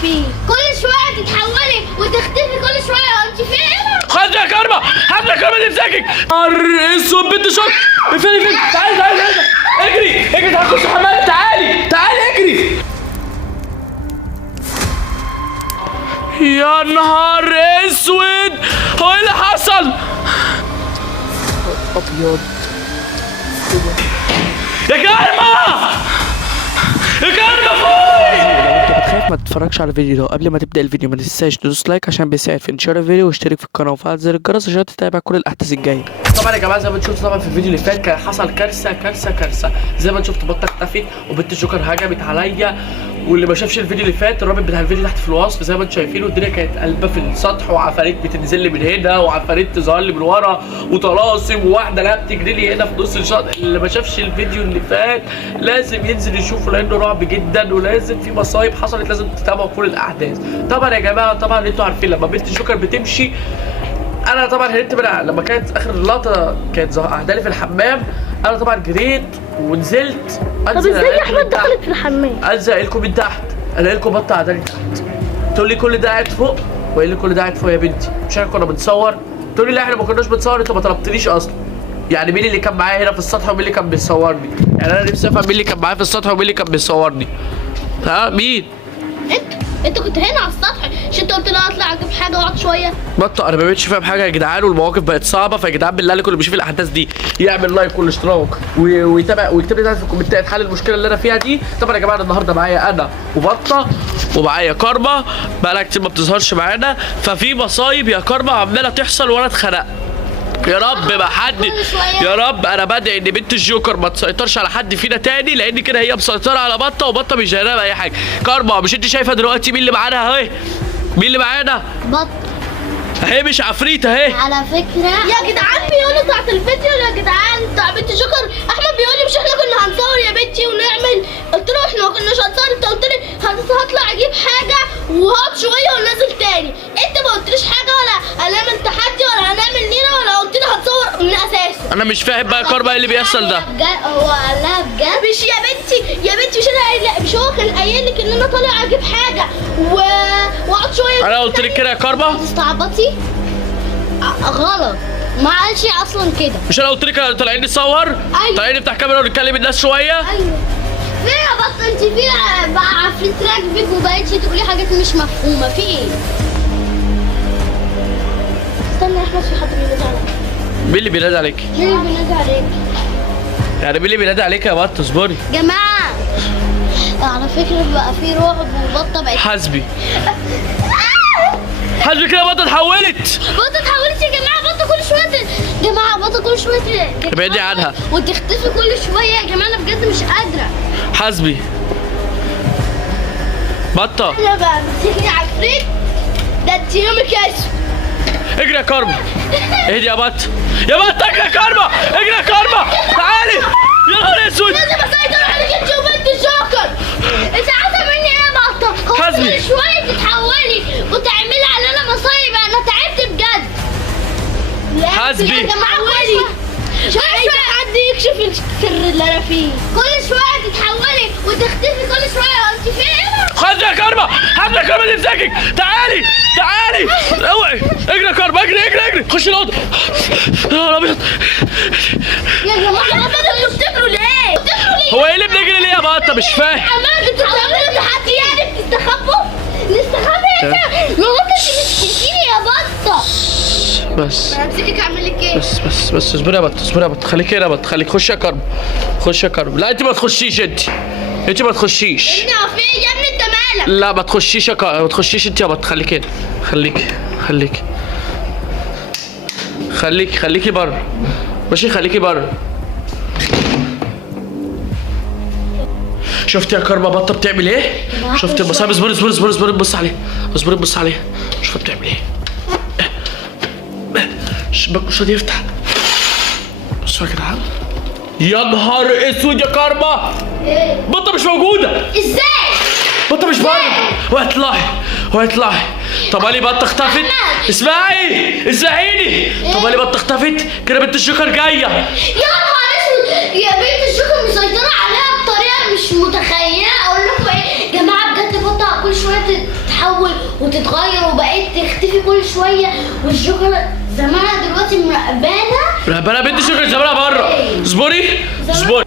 فيه؟ كل شويه تتحولي وتختفي كل شويه، انت فين؟ خد يا كارما، خد يا كارما تمسكك. نهار اسود بنت شوك. فين تعالي تعالي تعالي اجري اجري، تعالي خش الحمام، تعالي تعالي اجري. يا نهار اسود، هو ايه اللي حصل؟ ابيض يا كارما، يا كارما فوق. خايف ما تتفرجش على الفيديو ده، قبل ما تبدا الفيديو ما تنساش تدوس لايك عشان بيساعد في انتشار الفيديو، واشترك في القناه وفعل زر الجرس عشان تتابع كل الاحداث الجايه. طبعا يا جماعه زي ما انتم شفتوا طبعا في الفيديو اللي فات كان حصل كارثه. زي ما انتم شفتوا بطه اختفت وبنت الجوكر هجمت عليا، واللي ما شافش الفيديو اللي فات الرابط بتاع الفيديو تحت في الوصف. زي ما انتم شايفينه الدنيا كانت قلبه في السطح، وعفاريت بتنزل لي من هنا وعفاريت تظهر لي من ورا وطلاسم، وواحده لا بتجري لي هنا في نص الشاطئ. اللي ما شافش الفيديو اللي فات لازم ينزل يشوفه لانه رعب جدا، ولازم في مصايب حصلت لازم تتابعوا كل الاحداث. طبعا يا جماعه طبعا انتوا عارفين لما بنت الجوكر بتمشي، انا طبعا هربت منها لما كانت اخر لقطه كانت قاعده لي في الحمام. انا طبعا جريت ونزلت طب ازاي احمد دخلت في الحمام؟ انزل لكم من تحت، الاقي لكم بطه قاعده لي تحت. تقول لي كل ده قاعد فوق، وايه اللي كل ده قاعد فوق يا بنتي؟ مش احنا كنا بنصور؟ تقول لي لا احنا ما كناش بنصور، انت ما طلبتنيش اصلا. يعني مين اللي كان معايا هنا في السطح ومين اللي كان بيصورني؟ يعني انا نفسي افهم مين اللي كان معايا في السطح ومين اللي كان بيصورني. ها مين؟ انت كنت هنا على السطح، مش انت قلت لي اطلع اجيب حاجه واقعد شويه؟ بطه انا ما بقتش فاهم حاجه يا جدعان، والمواقف بقت صعبه. فيا جدعان بالله عليكم اللي بيشوف الاحداث دي يعمل لايك والاشتراك ويتابع ويكتب لي تحت في الكومنتات حل المشكله اللي انا فيها دي. طبعا يا جماعه النهارده معايا انا وبطه ومعايا كارما، بقالها كتير ما بتظهرش معانا، ففي مصايب يا كارما عماله تحصل وانا اتخنقت. يا رب ما حد، يا رب انا بدعي ان بنت الجوكر ما تسيطرش على حد فينا تاني، لان كده هي مسيطره على بطه وبطه مش جايه باي حاجه. كارما مش انت شايفه دلوقتي مين اللي معانا اهي؟ مين اللي معانا؟ بط اهي مش عفريت اهي. على فكره يا جدعان بيقولوا تحت الفيديو يا جدعان بتاع بنت جوكر، احمد بيقول لي مش احنا كنا هنصور يا بنتي ونعمل؟ قلت له احنا ما كناش هنصور، انت قلت لي هطلع اجيب حاجه وهقعد شويه ونازل تاني. انت ما قلتليش حاجه ولا هنعمل تحدي ولا هنعمل نيره ولا قلت لي هتصور من اساسه. انا مش فاهم بقى كارما ايه اللي بيحصل ده؟ هو قال لها بجد؟ مش يا بنتي يا بنتي، مش انا مش هو كان قايل لك ان انا طالع اجيب حاجه واقعد شويه؟ انا قلت لك كده يا كارما؟ تستعبطي؟ غلط، ما قالش اصلا كده. مش انا قلت لك طالعين نصور؟ أيوة. طالعين نفتح كاميرا ونتكلم الناس شويه؟ ايوه. في يا بطه انت في بقى عفريت راكبك وبقيتش تقولي حاجات مش مفهومه، في ايه؟ استنى يا احمد، في حد بينادي عليك. مين اللي بينادي عليك؟ مين اللي بينادي عليك؟ يعني مين اللي بينادي عليك يا بطه؟ اصبري. جماعه على فكره بقى في رعب وبطه بقت حسبي حسبي كده بطه اتحولت. بطه اتحولت يا جماعه، بطه كل شويه جماعه بطه كل شويه ابعدي عنها وتختفي كل شويه يا جماعه، انا بجد مش قادره. حسبي بطه. انا بقى مسكني عفريت، ده انت يومك اسود. اجري يا كارما، اهدي يا بطه، يا بطه اجري يا كارما، اجري يا كارما، تعالي. يا نهار اسود، لازم اسيطر عليك انت وبنت الجوكر. انت عارفه مني ايه يا بطه؟ حسبي. كل شويه تتحولي وتعملي علينا مصايب، انا تعبت بجد. حسبي. يا جماعه مش عايزه حد يكشف السر اللي انا فيه. كل شويه تتحولي وتختفي كل شويه، انت فين؟ خد يا كارما، خد يا كارما تمسكك، تعالي تعالي اوعي. اجري يا كارما، اجري اجري اجري، خش الاوضه. يا نهار ابيض يا جماعه انتوا بتفتكروا ليه؟ هو ايه اللي بنجري ليه يا بطه؟ مش فاهم. عمال انتوا بتعملوا تحدي يعني بتستخبوا؟ نستخبى يا ما هو انت بتشتكيني يا بطه. بس همسكك اعمل لك ايه؟ بس اصبري يا بطه، اصبري يا بطه، خليكي هنا يا بطه، خليك. خش يا كارما، خش يا كارما. لا انت ما تخشيش، انت ما تخشيش. ابني هو في ايه يا ابني؟ انت مالك؟ لا ما تخشيش يا كارما، ما تخشيش انت يا بطه، خليكي هنا، خليكي بره. ماشي خليكي بره. شفتي يا كارما بطه بتعمل ايه؟ شفتي المصايب؟ اصبري بص عليها، اصبري بص عليها، شوفي بتعمل ايه. الشباك مش راضي يفتح. بصوا يا جدعان، يا نهار اسود يا كارما، ايه؟ بطه مش موجوده. ازاي؟ بطه مش بره. واطلعي. طب قالي بطه اختفت. اسمعيني. طب قالي بطه اختفت كده، بنت الجوكر جايه. يا نهار اسود، يا بنت الجوكر مسيطره عليها بطريقه مش متخيله. اقول لكم ايه يا جماعه بجد، بطه كل شويه وتتغير وبقيت تختفي كل شويه، والجوكر زمانها دلوقتي مراقبانا. بلا بنت شكرا زمانها بره. اصبري اصبري.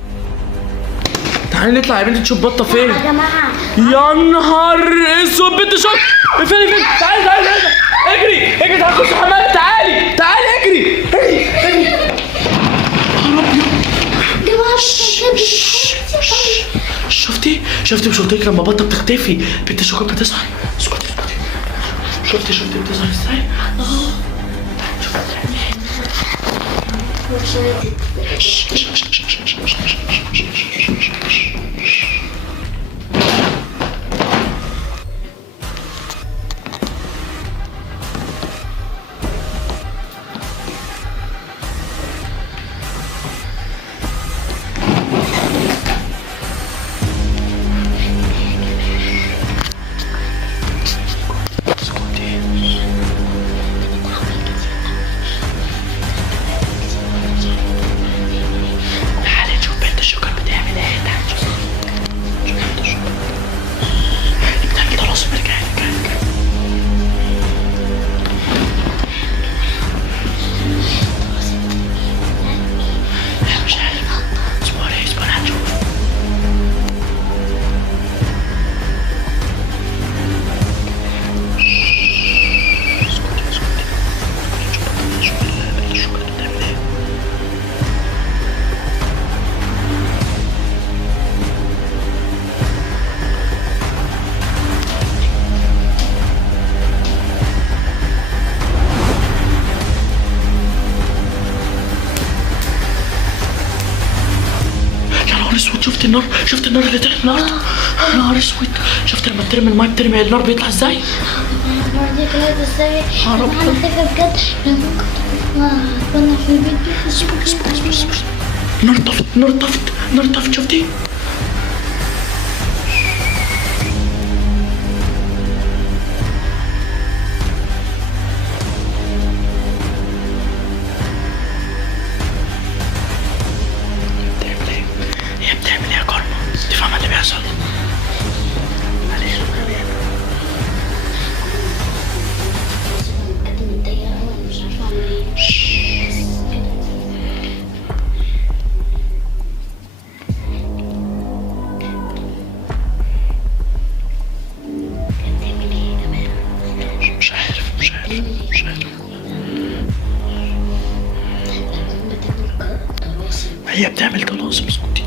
تعالي نطلع يا بنتي نشوف بطه فين. يا جماعه يا نهار اسود بنت شكرا. فين تعالي تعالي اجري اجري تعالي خش الحمام. تعالي تعالي اجري اجري. جماعه شفتي مش قلت لك لما بطه بتختفي بنت شكرا بتظهر. اسكتي شفتي بتظهر ازاي؟ شفت النار اللي طلعت النهارده؟ نهار اسود. شفت لما بترمي الماء بترمي النار بيطلع ازاي؟ النار دي طلعت ازاي؟ انا فاكره بجد لما كنا في الفيديو. النار طفت شفتي؟ هي بتعمل طلاسم. اسكتي.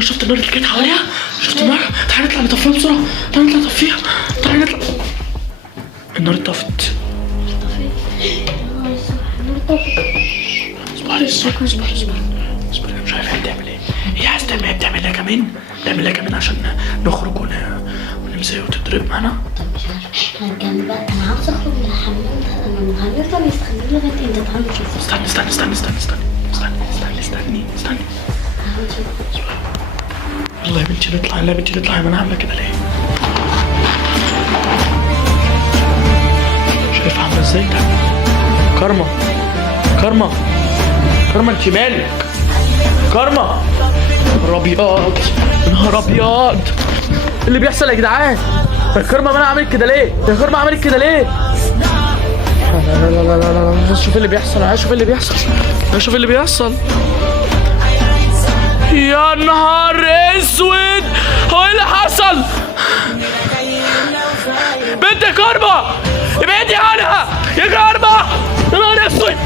شفت النار اللي كانت حواليها؟ شفت النار؟ تعالي نطلع نطفيها بسرعة. تعالي نطلع. النار اتطفت. اصبري مش عارفة هي بتعمل ايه. هي عايزة تعمل ايه؟ بتعمل لها كمان عشان نخرج ونمسيه وتضرب معانا. طب مش عارفه هنكمل بقى. انا عاوز اخرج من الحمام ده. انا هنفضل نستخدمه لغايه امتى؟ تعالوا نشوف. استني. يلا يا بنتي نطلع. ما انا عامله كده ليه؟ شايفه عامله ازاي ده؟ كارما انت مالك؟ كارما نهار ابيض. اللي بيحصل يا جدعان؟ يا كارما ما انا عامل كده ليه؟ لا شوف اللي بيحصل. يا نهار اسود. هو ايه اللي حصل؟ بنت كارما ابعدي عنها يا كارما. يا نهار اسود.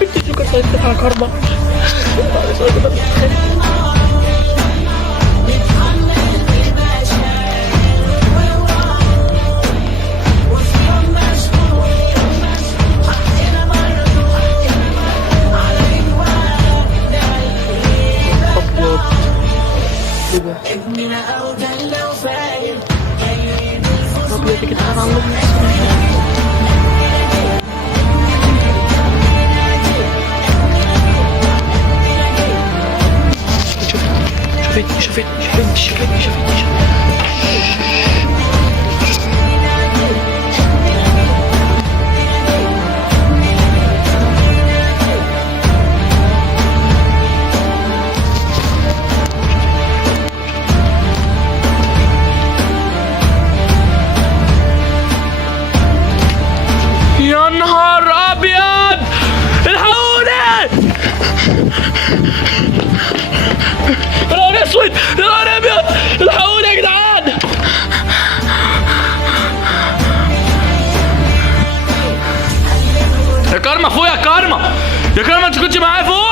بنت شكر سيطرت على كارما. ابيض يا جدعان. شافتني. يا نهار ابيض، الحقوني! يا نهار اسود، يا نهار ابيض، الحقوني يا جدعان! يا كارما فوق، يا كارما انت كنت معايا فوق.